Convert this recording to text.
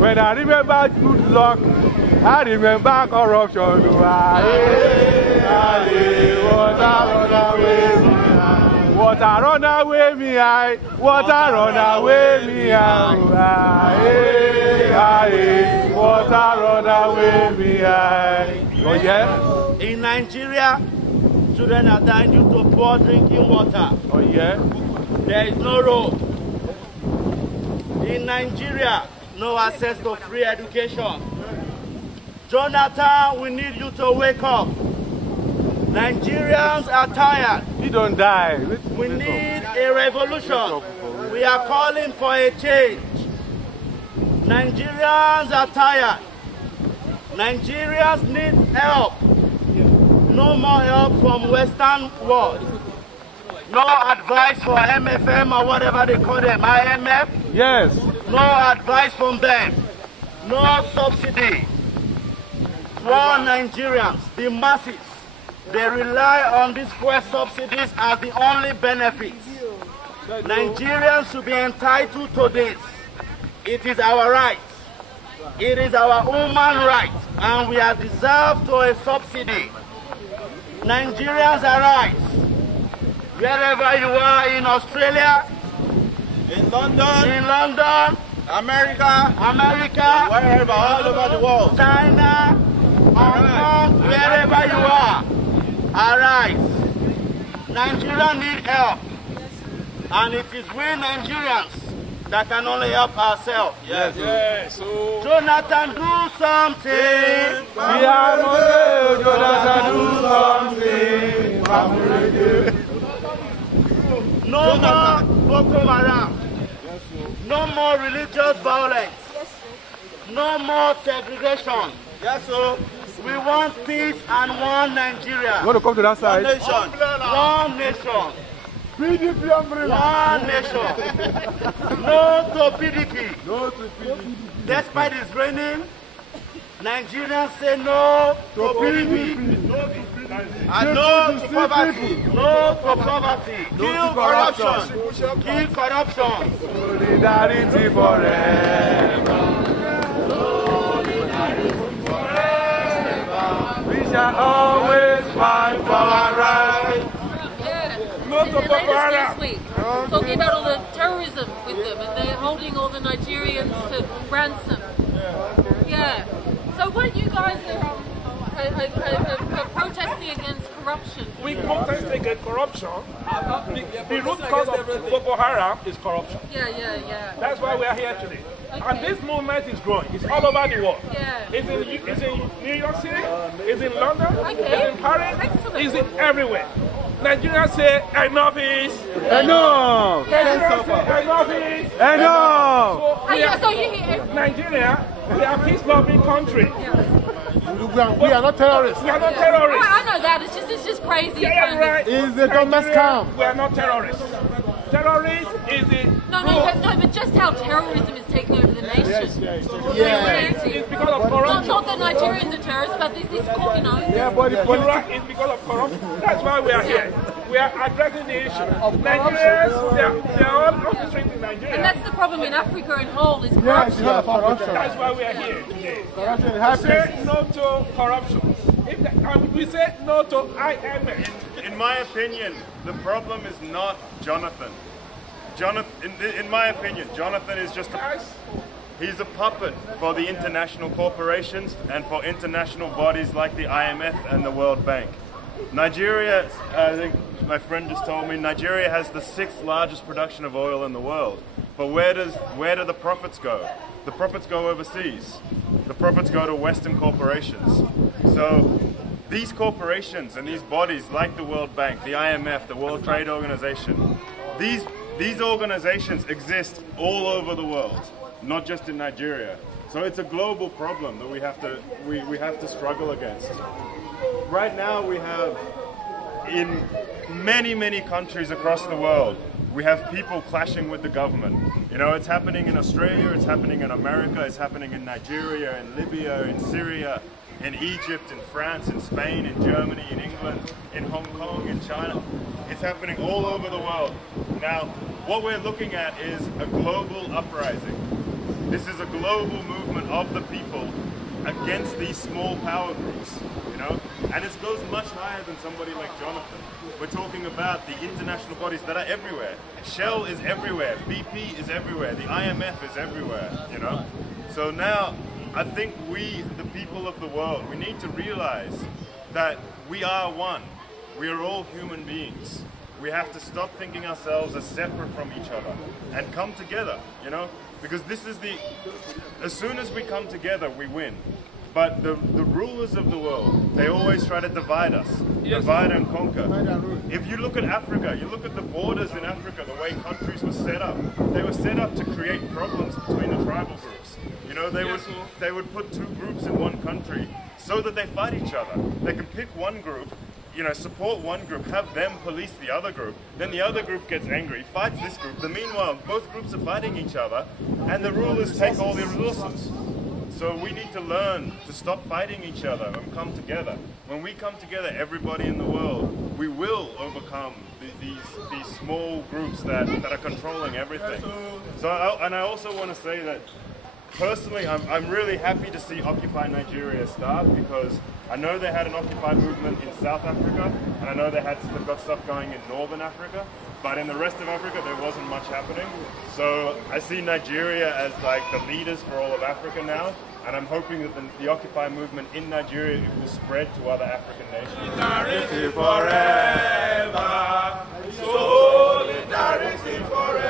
When I remember good luck, I remember corruption. Water run away me, water run away me, water run away me. Oh yeah? In Nigeria, children are dying due to poor drinking water. Oh yeah? There is no road. In Nigeria, no access to free education. Jonathan, we need you to wake up. Nigerians are tired. You don't die. We need a revolution. We are calling for a change. Nigerians are tired. Nigerians need help. No more help from Western world. No advice for MFM or whatever they call them, IMF. Yes. No advice from them. No subsidy. Poor Nigerians, the masses, they rely on these fuel subsidies as the only benefits. Nigerians should be entitled to this. It is our right. It is our human right, and we are deserved to a subsidy. Nigerians are right. Wherever you are, in Australia, in London, America, wherever, all over the world, China, Hong Kong, wherever you are, arise. Nigerians need help, and it is we Nigerians that can only help ourselves. Yes. Yes. So Jonathan, do something. Jonathan, do something. No more Boko Haram. No more religious violence. No more segregation. Yes, sir. We want peace and one Nigeria. You want to come to that side? One nation. One nation. PDP umbrella. One nation. No to PDP. No to PDP. Despite it's raining, Nigerians say no to PDP. And no to poverty. No to poverty. Kill corruption. Kill corruption. Solidarity forever. We shall always fight for our rights. In the latest news week, talking about all the terrorism with them, and they're holding all the Nigerians to ransom. Yeah. So what you guys are protesting against corruption? We protest against corruption. The root cause of Boko Haram is corruption. Yeah. That's why we are here today. Okay. And this movement is growing. It's all over the world. Yeah. It's in New York City. It's in London. Okay. It's in Paris. Excellent. It's in everywhere. Nigerians say enough is enough. Nigerians say enough is enough. Nigeria, we are a peace-loving country. We are not terrorists. We are not terrorists. I know that. It's just crazy. Yeah, right. It's a government scam. We are not terrorists. Terrorists is the No, but just how terrorism is taking over the nation. It's because of corruption. Not that Nigerians are terrorists, but this is, you know. Yeah, but You're right, it's because of corruption. That's why we are here. We are addressing the issue. Nigerians, they are all orchestrating Nigeria. And that's the problem in Africa and whole is corruption. That's why we are here today. We say no to corruption. We say no to IMF. In my opinion, the problem is not Jonathan. In my opinion, Jonathan is just he's a puppet for the international corporations and for international bodies like the IMF and the World Bank. Nigeria, I think my friend just told me, Nigeria has the 6th largest production of oil in the world. But where do the profits go? The profits go overseas. The profits go to Western corporations. So these corporations and these bodies like the World Bank, the IMF, the World Trade Organization, these organizations exist all over the world, not just in Nigeria. So it's a global problem that we have to struggle against. Right now we have, in many countries across the world, we have people clashing with the government. You know, it's happening in Australia, it's happening in America, it's happening in Nigeria, in Libya, in Syria, in Egypt, in France, in Spain, in Germany, in England, in Hong Kong, in China. It's happening all over the world. Now, what we're looking at is a global uprising. This is a global movement of the people against these small power groups, you know? And it goes much higher than somebody like Jonathan. We're talking about the international bodies that are everywhere. Shell is everywhere, BP is everywhere, the IMF is everywhere, you know? So now, I think we, the people of the world, we need to realize that we are one. We are all human beings. We have to stop thinking ourselves as separate from each other and come together, you know? Because this is as soon as we come together, we win. But the rulers of the world, they always try to divide us, divide and conquer. If you look at Africa, you look at the borders in Africa, the way countries were set up. They were set up to create problems between the tribal groups. You know, they would put two groups in one country so that they fight each other. They can pick one group, you know, support one group, have them police the other group, then the other group gets angry, fights this group. Meanwhile, both groups are fighting each other, and the rulers take all the resources. So we need to learn to stop fighting each other and come together. When we come together, everybody in the world, we will overcome these small groups that are controlling everything. So, I also want to say that personally, I'm really happy to see Occupy Nigeria start, because I know they had an Occupy movement in South Africa, and I know they've got stuff going in Northern Africa, but in the rest of Africa there wasn't much happening. So I see Nigeria as like the leaders for all of Africa now, and I'm hoping that the Occupy movement in Nigeria will spread to other African nations. Solidarity forever. Solidarity forever.